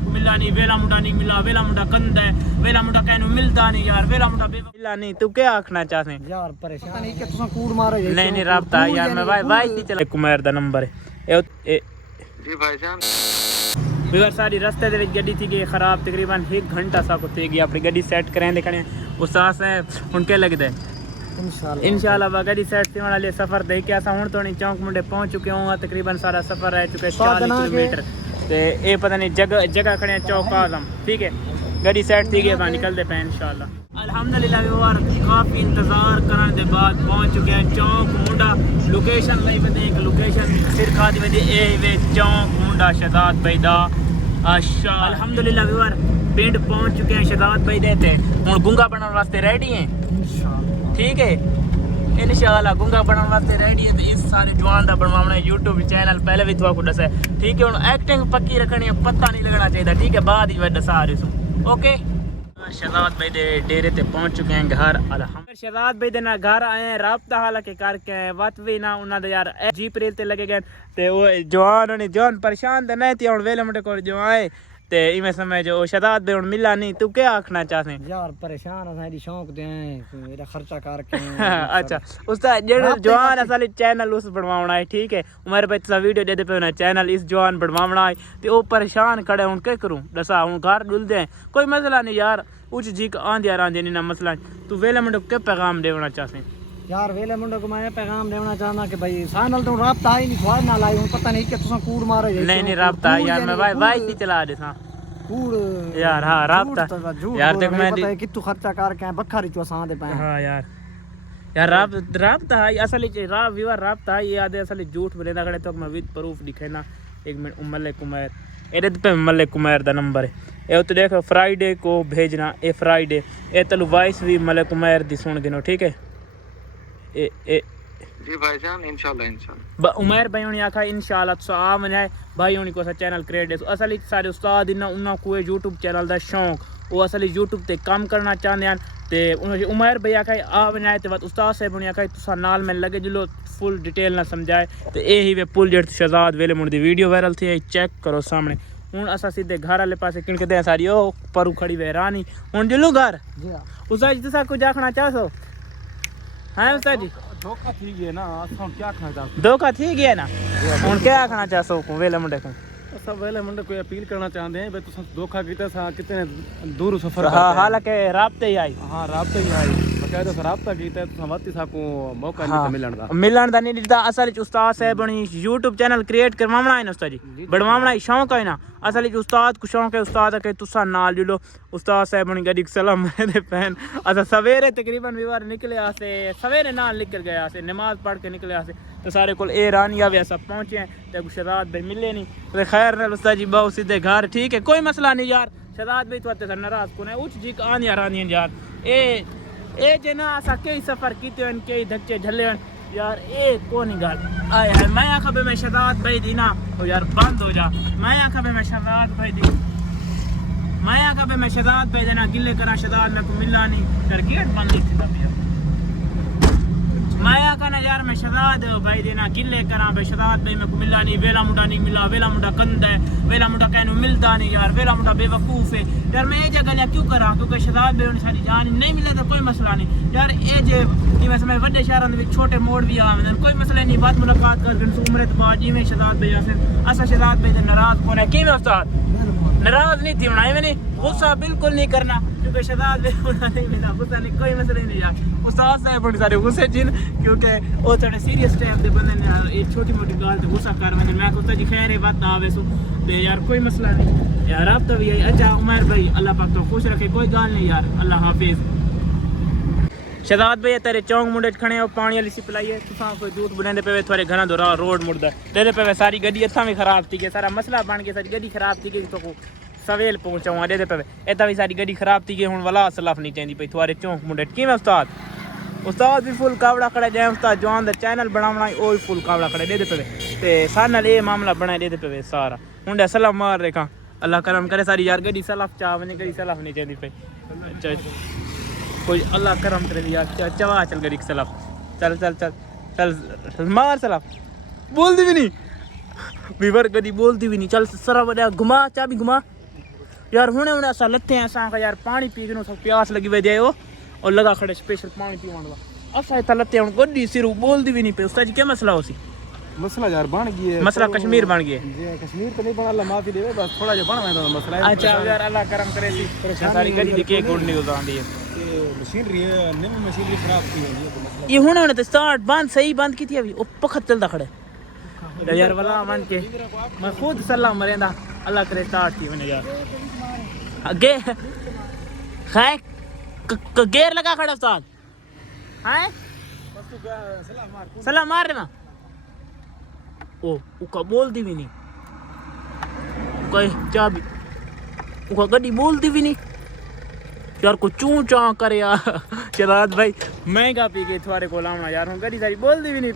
मेरे को मिला नहीं, वेला मुंडा नहीं मिला, वेला मुंडा कंद है, वेला मुंडा कहने मिलता नहीं यार, वेला मुंडा मिला नहीं। तू क्या आखना चाहते हैं यार? परेशान नहीं कि तुसा कूड़ मारे नहीं राब्ता यार, मैं भाई से चला कुमार दा नंबर है जी भाईजान। बिगर सारी रास्ते दे विच गड्डी थी कि खराब, तकरीबन 1 घंटा सा को थी गई अपनी गड्डी सेट करें देखने उस्ताद है हुन के लगदे इंशाल्लाह गड्डी सेट थी वाले सफर दे के असा हुन तो नहीं चौक मुंडे पहुंच चुके हूं, तकरीबन सारा सफर रह चुका है 40 किलोमीटर ते ए पता नहीं जगह खड़े चौक आजम। ठीक है गड्डी सेट थी गई बा निकलदे पे इंशाल्लाह। अल्हम्दुलिल्लाह व्यूअर काफी इंतजार करने के बाद पहुंच चुके हैं चौक मुंडा। लोकेशन लाई बते एक लोकेशन सिर खा दी बते ए वे चौक मुंडा शहजाद भाई दा। अच्छा अल्हम्दुलिल्लाह व्यूअर पिंड पहुंच चुके हैं शहजाद भाई देते हुन गुंगा बनने वास्ते रेडी हैं इंशाल्लाह। ठीक है इंशाल्लाह गुंगा बनने वास्ते रेडी है। इस सारे जवान दा बनवाना है यूट्यूब चैनल पहले भी तुआ को दस है। ठीक है हुन एक्टिंग पक्की रखनी है, पता नहीं लगना चाहिए। ठीक है बाद ही दसा रही हूं। ओके शहजाद भाई दे डेरे ते पहुंच चुके हैं घर। अल्हम्दुलिल्लाह शहजाद भाई दे ना घर आए हैं, राब्ता हालांकि करके आए वत भी ना उन्होंने यार जीप रेल ते लगे गए ते वो जवान ने जवान परेशान ते नहीं थी हुन वेले मुंडे को जो आए ते इवें समय जो शहजाद भाई हुन मिला नहीं। तू क्या आखना चाहते हैं यार? परेशान है सारी शौक दे मेरा खर्चा करके अच्छा उस्ताद जेड़ा जवान असल चैनल उस बनवाना है। ठीक है उमर भाई तुसा वीडियो दे दे पे ना चैनल इस जवान बनवाना है ते ओ परेशान खड़े हुन क्या करूं दसा हुन घर डुलदे हैं कोई मसला नहीं यार उच जी आंदे आंदे नहीं ना मसला। तू वेले मुंडे के पैगाम देना चाहते हैं? यार वेले मुंडे को मैं पैगाम देना चाहना कि भाई सानल तो राब्ता ही नहीं थोड़ा ना लाई हूं, पता नहीं कि तुसा कूड़ मारे नहीं राब्ता यार मैं भाई से चला दे सा कूड़ यार। हां राब्ता यार देख मैं कि तू खर्चा करके बखरी चो सा दे पे। हां यार राब्ता है असली व्यूअर राब्ता है ये आदे असली झूठ बोलेदा खड़े तो मैं विद प्रूफ दिखेना। एक मिनट मल्ले कुमार एरे पे मल्ले कुमार दा नंबर है ए तो देखो फ्राइडे को भेजना ए फ्राइडे ए तलु वॉइस भी मल्ले कुमार दी सुन गिनो। ठीक है ए जी भाईजान इंशाल्लाह उमर भाई हुन आखा इंशाल्लाह तो आ मने भाई हुन को सा चैनल क्रिएट है असली सारे उस्ताद इना उना कोई YouTube चैनल दा शौक वो असली YouTube ते काम करना चाहते हैं ते उमर भाई आखा आ बनाए ते बात उस्ताद साहब हुन आखा तुसा नाल में लगे जिलो फुल डिटेल ना समझाए ते ए ही वे पुल जेट शहजाद वेले मुंड दी वीडियो वायरल थी चेक करो सामने। हुन असा सीधे घर वाले पासे किनके दे सारी ओ परू खड़ी वे रानी हुन जिलो घर उस्ताद जी तुसा कुछ आखना चाहसो? हां उस्ताद जी धोखा थी गया ना असा क्या खाना चाहते? धोखा थी गया ना हुन क्या आखना चाहसो को वेले मुंडे को? सब वेले मुंडे को अपील करना चाहते हैं भाई तुसा धोखा कीता सा कितने दूर सफर हां हालांकि राब्ते ही आई। हां राब्ते ही आई बकायदा सा राब्ता कीता तुसा वाती सा को मौका नहीं मिलन दा नहीं दिता। असल उस्ताद साहब बनी YouTube चैनल क्रिएट करवाना है ना उस्ताद जी बनवाना ही शौक है ना असल उस्ताद को शौक है उस्ताद के तुसा नाल जुलो उस्ताद साहब बनी गड्डी सलाम दे पहन असा सवेरे तकरीबन विवार निकले आसे सवेरे नाल निकल गए आसे नमाज पढ़ के निकले आसे तो सारे को ए रानिया भी सब पहुंचे हैं ते शहजाद भाई मिले नहीं तो खैर नाल उस्ताद जी बहु सीधे घर। ठीक है कोई मसला नहीं यार शहजाद भाई तो नाराज को उच जी आन यार आनी यार ए जना असा कई सफर कीते हैं कई धक्के झले हैं यार ए कोनी गाल आए है मैं आखा बे मैं शहजाद भाई दी ना तो यार बंद हो जा। मैं आखा बे मैं शहजाद भाई दी मैं आखा बे मैं शहजाद भाई देना गिले करा शहजाद मेरे को मिला नहीं यार गेट बंद थी तब यार मैं आखा ना यार मैं शहजाद भाई देना गिले करा बे शहजाद भाई मेरे को मिला नहीं वेला मुंडा नहीं मिला वेला मुंडा कंद है वेला मुंडा कहने मिलता नहीं यार वेला मुंडा बेवकूफ है यार मैं ये जगह क्यों करा क्योंकि शहजाद भाई उन्हें सारी जान नहीं मिले तो कोई मसला नहीं यार ए जे मैं समय वड्डे शहरों में छोटे मोड़ भी आवे कोई मसला नहीं बात मुलाकात कर गन उम्र तो बाद जिवें शहजाद भाई आसे असा शहजाद भाई नाराज कोने किवें उस्ताद नाराज नहीं थी बनाई मैंने गुस्सा बिल्कुल नहीं करना क्योंकि शहजाद नहीं मिला गुस्सा नहीं कोई मसला नहीं यार उस्ताद साहब बड़े सारे गुस्से जिन क्योंकि वो थोड़े सीरियस टाइप दे बंदे ने ये छोटी मोटी गाल ते गुस्सा कर मैंने मैं कहता जी खैर है बात आवे सो ते यार कोई मसला नहीं यार अब तो भी अच्छा उमर भाई अल्लाह पाक तो खुश रखे कोई गाल नहीं यार अल्लाह हाफिज। शहजाद भाई तेरे चौंक मुंडे खड़े हो पानी वाली सी पिलाई है तुसा कोई दूध बुने पे थोड़े घना दो रोड मुड़दा दे पे सारी गड्डी अथा भी खराब थी गई सारा मसला बन गया सारी गड्डी खराब थी गई तो को सवेल पहुंचाऊँ दे पे इतना भी सारी गड्डी खराब थी गई हूँ वाला सलाफ नहीं चाहिए पी थोड़े चौंक मुंडे किवें उस्ताद भी फुल कावड़ा खड़े जाए उस्ताद जवान दा चैनल बनावना ओ फुल कावड़ा खड़े दे पे ते सानल ये मामला बना दे पे सारा हुंडे सलाफ मार रेखा अल्लाह करम करे सारी यार गड्डी सलाफ चा बने गड्डी सलाफ नहीं चाहिए पे कोई अल्लाह करम करे यार चवा चल गड्डी सलाफ चल चल चल चल मार सलाफ बोलती भी नहीं वीवर गड्डी बोलती भी नहीं चल सरा बड़ा घुमा चाबी घुमा यार हुणे असां लथे असांखे यार पानी पी के प्यास लगी वही जाए और लगा खड़े स्पेशल पानी पीवण वा असां इतना लथे हुण गोडी सिरू बोलदी भी नहीं पे उसका जी क्या मसला हो सी मसला यार बन गई है मसला कश्मीर बन गया जी कश्मीर तो नहीं बना अल्लाह माफी देवे बस थोड़ा जो बन गया मसला है अच्छा यार अल्लाह करम करे सी सारी गली दी के गुड न्यूज़ आंदी है मशीनरी है नई मशीनरी खराब थी है ये तो मसला ये हुणे तो स्टार्ट बंद सही बंद की थी अभी ओ पखत चलदा खड़े यार वाला मन के मैं खुद सलाह मरेंदा अल्लाह करे स्टार्ट की वने यार आगे है गेर लगा खड़ा उस्ताद हैं सलाम मार देना ओ उका बोलती भी नहीं कहीं चाबी उका गड्डी बोलती भी नहीं यार को चूं चां करे यार शराद भाई महंगा पी गई थोड़े को लावना यार हूँ गड्डी सारी बोलती भी नहीं